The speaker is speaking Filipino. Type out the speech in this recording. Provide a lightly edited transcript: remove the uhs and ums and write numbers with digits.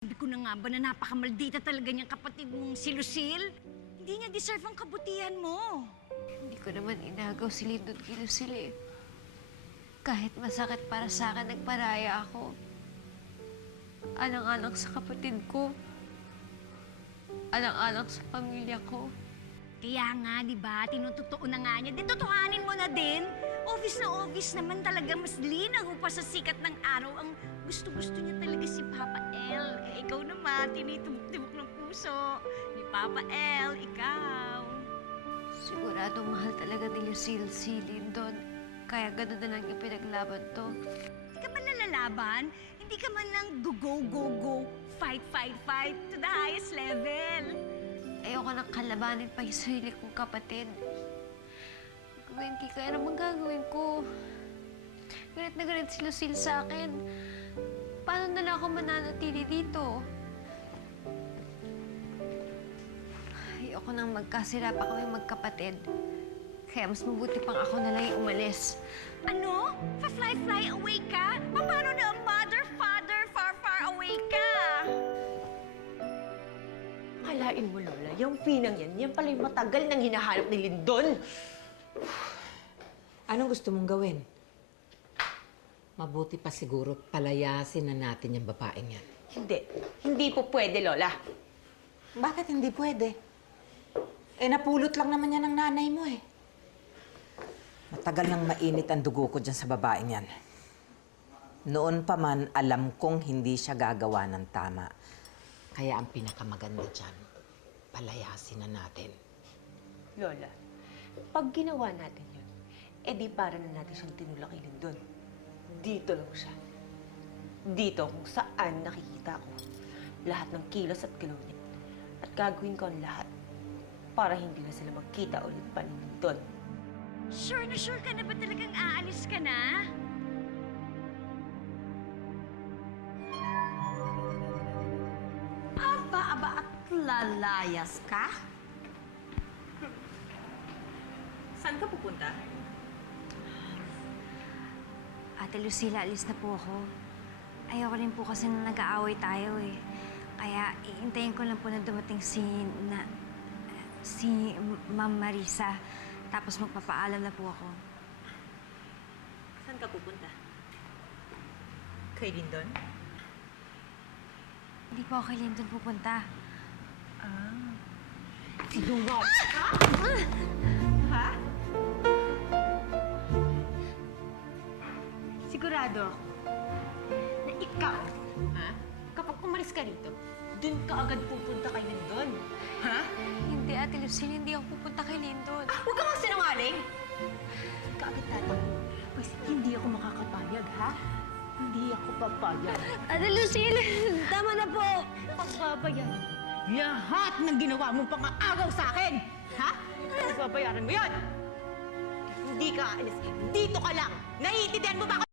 Sabi ko na nga ba na napakamaldita talaga niyang kapatid mong si Lucille? Hindi niya deserve ang kabutihan mo. Hindi ko naman inagaw si Lindon kay Lucille eh. Kahit masakit para sa akin, nagparaya ako. Alang-alang sa kapatid ko. Alang-alang sa pamilya ko. Kaya nga, di ba, tinutotoo na nga niya. Di totohanin mo na din. Obvious naman talaga mas linaw pa sa sikat ng araw ang gusto-gusto niya talaga si Papa L. Eh, ikaw naman, tinitubok-tibok ng puso. Ni Papa L, ikaw. Sigurado mahal talaga ni Lucille si Lindon. Kaya gano'n na lang yung pinaglaban to. Hindi ka man nalalaban, hindi ka man lang go, fight to the highest level. Ayoko nang kalabanin pa yung sarili kong kapatid. Gwenky, kaya naman gagawin ko. Galit na galit si Lucille sa akin. Paano na lang ako mananatili dito? Ayoko nang magkasira pa kami magkapatid. Kaya mas mabuti pang ako na lang yung umalis. Ano? Fly away ka? Paano na ang mother, father, far away ka? Akalain mo, Lola, yung pinang yan pala yung matagal nang hinahanap ni Lindon. Anong gusto mong gawin? Mabuti pa siguro palayasin na natin yung babaeng yan. Hindi po pwede, Lola. Bakit hindi pwede? Eh, napulot lang naman yan ng nanay mo eh. Matagal nang mainit ang dugo ko dyan sa babaeng yan. Noon pa man, alam kong hindi siya gagawa ng tama. Kaya ang pinakamaganda dyan, palayasin na natin. Lola, pag ginawa natin yun, edi para na natin siyang tinulak kay Lindon. Dito lang siya. Dito kung saan nakikita ko lahat ng kilos at galaw niya. At gagawin ko ang lahat para hindi na sila magkita ulit pa ni Lindon. Sure ka na ba talagang aalis ka na? Aba at lalayas ka? Saan ka pupunta? Ate Lucila, alis na po ako. Ayoko rin po kasi na nag-aaway tayo eh. Kaya iintayin ko lang po na dumating si Ma'am Marisa. Tapos magpapaalam na po ako. Saan ka pupunta? Kay Lindon? Hindi po ako kay Lindon pupunta. Sinungaw! Ha? Sigurado ako na ikaw, kapag umalis ka rito, dun ka agad pupunta kay Lindon. Ha? Hindi, Ate Lucille, hindi ako pupunta kay Lindon. Huwag ka mang sinungaling! Hindi ka agad tatakbo. Pues hindi ako makakapayag, ha? Hindi ako papayag. Ate Lucille, tama na po! Pagbabayan lahat ng ginawa mong pang-aagaw sa akin! Ha? Pagbabayaran mo yun! Hindi ka aalis. Dito ka lang! Naiintindihan mo ba ako?